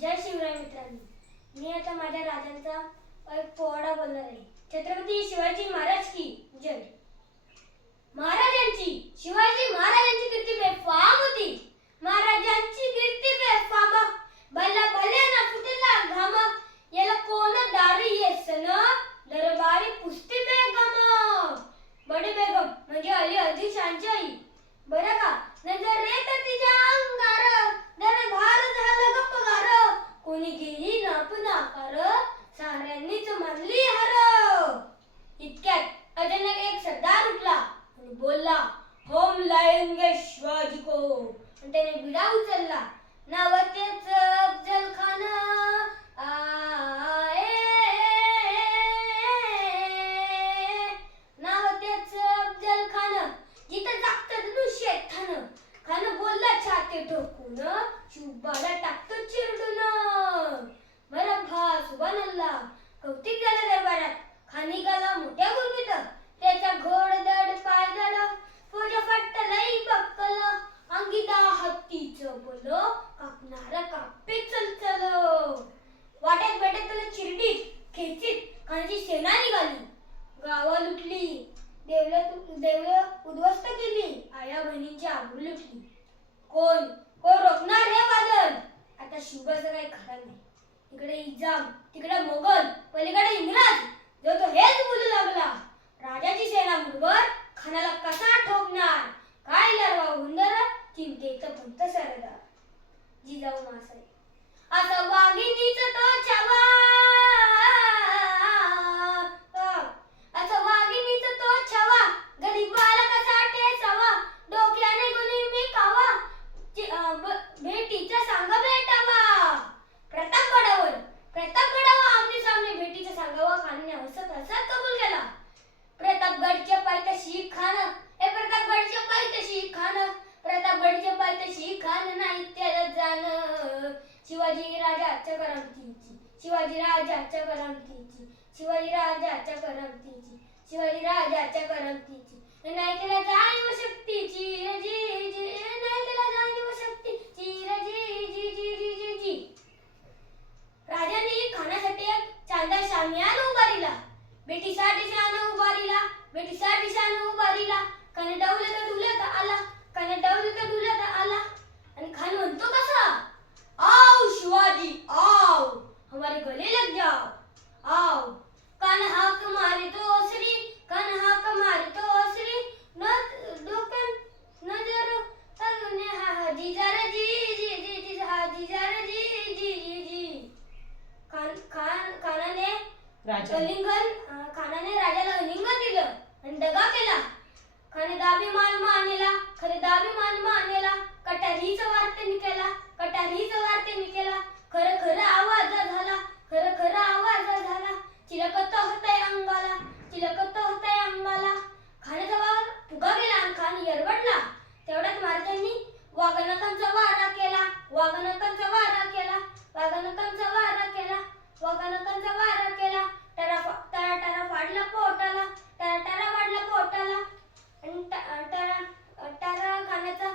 जय शिवराय मित्रांनो, मी आता माझ्या राजांचा एक पोवाडा बोलणार आहे. छत्रपती शिवाजी महाराज की जय. महाराजांची शिवाजी महाराजांची कीर्ती बेफाम होती. महाराजांची कीर्ती बेफाम, भल्या भल्याना फुटला घाम, याला कोण दारी येसन दरबारी पुस्ती बेगम. बडे बेगम म्हणजे अली आदिलशाहांची आई. बरं का, नजर येत तिच्या अंगार, दरबार झाला गप्पगार, कोणी गेली नाकार, साऱ्यांनीच मानली हार. इतक्यात अचानक एक सरदार उठला आणि बोलला, हम लाएंगे शिवाजी को. आणि त्याने विडा उचलला. नावातेच अफजल खान आए, नावातेच अफजल खान, जिथं जागतं दुष्येत ठाण. खान बोलला छाती ठोकून, शुभाला टाकतो चिरडून. बरं भा सुभानअल्लाह, कौतिक झालं दरबारात. खानिकाला मोठ्या गुरमीत, त्याच्या घोडदड पायदळ, फौजा फट्टलई बक्कल, अंगिता हत्तीचं बल, कापणारा कापे चलचल. वाट्यात बेट्यात त्याला चिरडीत खेचीत खानाची सेना निघाली. गावं लुटली, देवळं उद्ध्वस्त केली, आया बहिणींची आबरू लुटली. कोण कोण रोखणार हे वादळ? आता शिवबाचं काही खरं नाही. इकडे इजाम, तिकडे मोगल, पलीकडे इंग्रज, जो तो हेच बोलू लागला. राजाची सेना मुठभर, खानाला कसा ठोकणार? काय लढवा हुंदर, चिंतेचं पंत सरदार. जिजाऊ मासाई. असं वाघिणीचं तो छावा, असं वाघिणीचं तो छावा, गरीबाला कसा टेसावा, डोक्याने गुणी मी कावा, भेटीचा सांग भेटावा. प्रतापगडावर आमने सामने भेटीचा सांगावा. खानाने हसत हसत कबूल केला. प्रतापगडच्या पायथ्याशी खान, प्रतापगडच्या पायथ्याशी खान, प्रतापगडच्या पायथ्याशी खान, नाही त्याला जाण. शिवाजी राजाच्या करामतीची, शिवाजी राजाच्या करामतीची, शिवाजी राजाच्या करामतीची, शिवाजी राजाच्या करामतीची, नाही त्याला जाणीव शक्तीची जी जी, नाही त्याला जाणीव शक्तीची जी जी जी जी जी जी. राजांनी खानासाठी एक चांदा शामियान उभारिला. बेटीसाठी शान उभारिला, बेटीसाठी शान उभारिला. खाने डवले तर डुलत आला, खाने डवले तर डुलत आला. आणि खान म्हणतो कसा, आओ शिवाजी आओ, हमारे गले लग जाओ, आओ. कान हाक मारे तो ओसरी, कान हाक मारे तो ओसरी, डोकन नजर तगने हाजी जरा जी जी जी जी, हाजी जरा जी जी जी जी. खानाने राजाला आलिंगन दिलं आणि दगा केला. खाने दाबी मान मानेला, खरे दाबी मान मानेला, कटारीचा वार्तेने केला, कटारीचा वार्तेने केला. खरं खरं आवाज झाला, खरं खरं आवाज झाला. चिलकत होतंय अंगाला, चिलकत होतंय अंगाला. खानाचा वावर फुगा गेला आणि खान यरबडला. तेवढ्यात महाराजांनी वाघनखांचा वारा केला, वाघनखांचा वारा केला, वाघनखांचा वारा केला, वाघनखांचा वारा केला. टरा फाडला पोटाला, टरा वाढला पोटाला. आणि टरा खाण्याचा